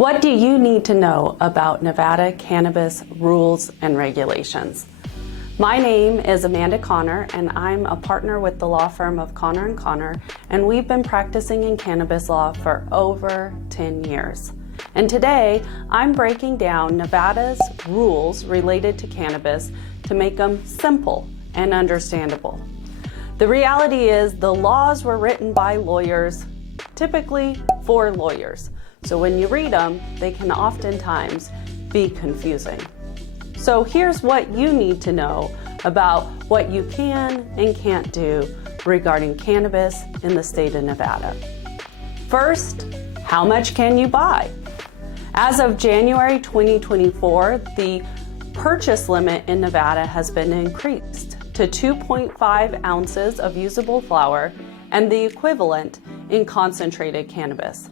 What do you need to know about Nevada cannabis rules and regulations? My name is Amanda Connor, and I'm a partner with the law firm of Connor & Connor, and we've been practicing in cannabis law for over 10 years. And today, I'm breaking down Nevada's rules related to cannabis to make them simple and understandable. The reality is the laws were written by lawyers, typically for lawyers. So when you read them, they can oftentimes be confusing. So here's what you need to know about what you can and can't do regarding cannabis in the state of Nevada. First, how much can you buy? As of January 2024, the purchase limit in Nevada has been increased to 2.5 ounces of usable flower and the equivalent in concentrated cannabis.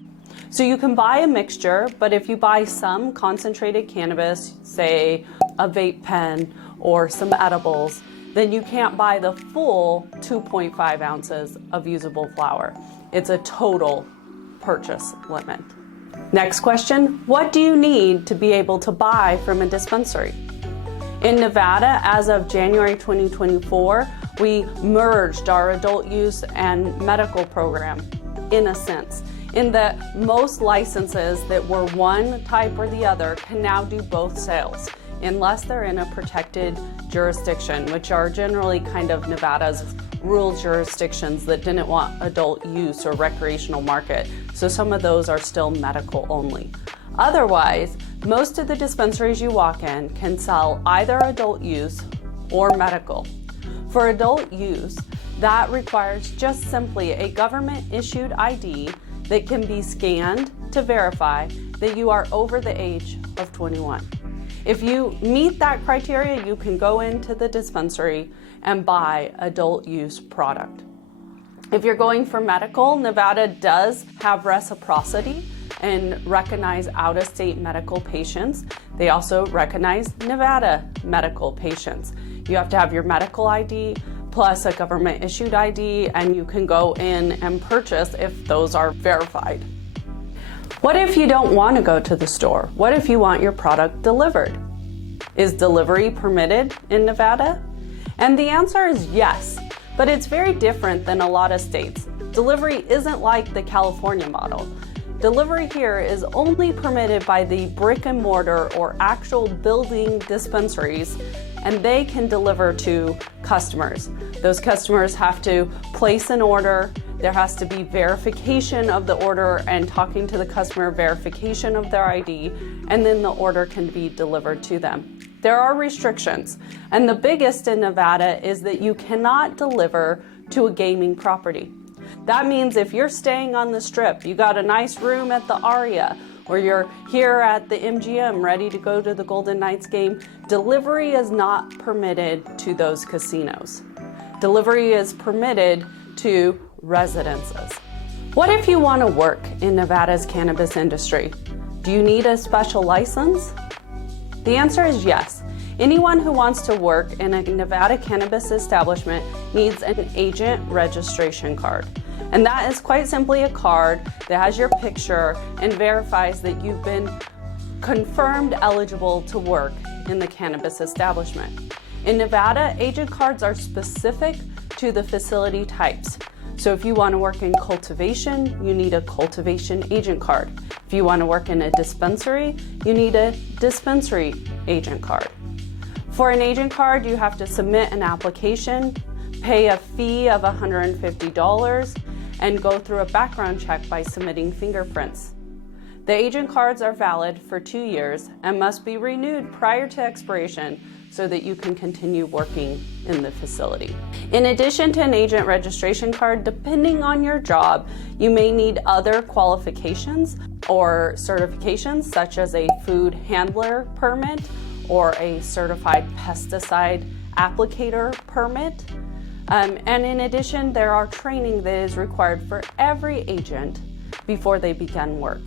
So you can buy a mixture, but if you buy some concentrated cannabis, say a vape pen or some edibles, then you can't buy the full 2.5 ounces of usable flower. It's a total purchase limit. Next question, what do you need to be able to buy from a dispensary? In Nevada, as of January 2024, we merged our adult use and medical program in a sense, in that most licenses that were one type or the other can now do both sales, unless they're in a protected jurisdiction, which are generally kind of Nevada's rural jurisdictions that didn't want adult use or recreational market. So some of those are still medical only. Otherwise, most of the dispensaries you walk in can sell either adult use or medical. For adult use, that requires just simply a government-issued ID that can be scanned to verify that you are over the age of 21. If you meet that criteria, you can go into the dispensary and buy adult use product. If you're going for medical, Nevada does have reciprocity and recognize out-of-state medical patients. They also recognize Nevada medical patients. You have to have your medical ID plus a government issued ID, and you can go in and purchase if those are verified. What if you don't want to go to the store? What if you want your product delivered? Is delivery permitted in Nevada? And the answer is yes, but it's very different than a lot of states. Delivery isn't like the California model. Delivery here is only permitted by the brick and mortar or actual building dispensaries, and they can deliver to customers. Those customers have to place an order. There has to be verification of the order and talking to the customer, verification of their ID, and then the order can be delivered to them. There are restrictions, and the biggest in Nevada is that you cannot deliver to a gaming property. That means if you're staying on the Strip, you got a nice room at the Aria, or you're here at the MGM ready to go to the Golden Knights game, delivery is not permitted to those casinos. Delivery is permitted to residences. What if you want to work in Nevada's cannabis industry? Do you need a special license? The answer is yes. Anyone who wants to work in a Nevada cannabis establishment needs an agent registration card. And that is quite simply a card that has your picture and verifies that you've been confirmed eligible to work in the cannabis establishment. In Nevada, agent cards are specific to the facility types. So if you want to work in cultivation, you need a cultivation agent card. If you want to work in a dispensary, you need a dispensary agent card. For an agent card, you have to submit an application, pay a fee of $150, and go through a background check by submitting fingerprints. The agent cards are valid for 2 years and must be renewed prior to expiration so that you can continue working in the facility. In addition to an agent registration card, depending on your job, you may need other qualifications or certifications such as a food handler permit or a certified pesticide applicator permit. And in addition, there are training that is required for every agent before they begin work.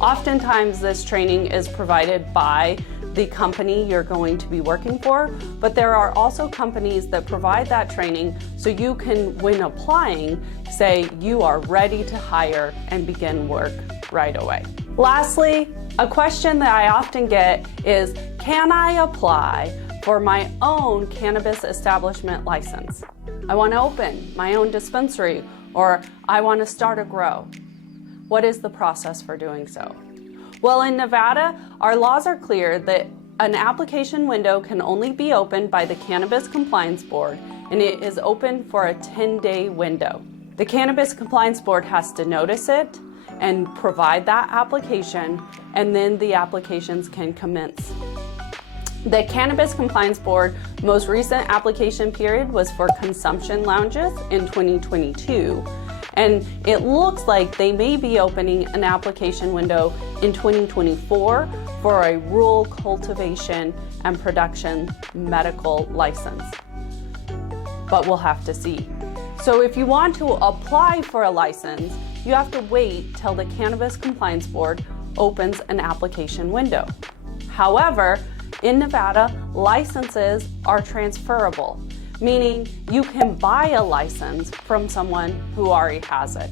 Oftentimes, this training is provided by the company you're going to be working for, but there are also companies that provide that training so you can, when applying, say you are ready to hire and begin work right away. Lastly, a question that I often get is, can I apply for my own cannabis establishment license? I want to open my own dispensary, or I want to start a grow. What is the process for doing so? Well, in Nevada, our laws are clear that an application window can only be opened by the Cannabis Compliance Board, and it is open for a 10-day window. The Cannabis Compliance Board has to notice it and provide that application, and then the applications can commence. The Cannabis Compliance Board most recent application period was for consumption lounges in 2022, and it looks like they may be opening an application window in 2024 for a rural cultivation and production medical license. But we'll have to see. So if you want to apply for a license, you have to wait till the Cannabis Compliance Board opens an application window. However, in Nevada, licenses are transferable, meaning you can buy a license from someone who already has it.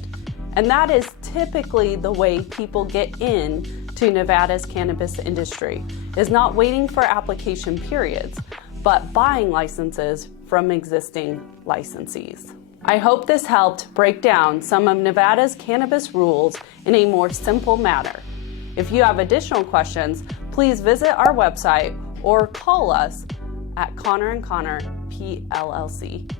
And that is typically the way people get in to Nevada's cannabis industry, is not waiting for application periods, but buying licenses from existing licensees. I hope this helped break down some of Nevada's cannabis rules in a more simple manner. If you have additional questions, please visit our website or call us at Connor & Connor PLLC.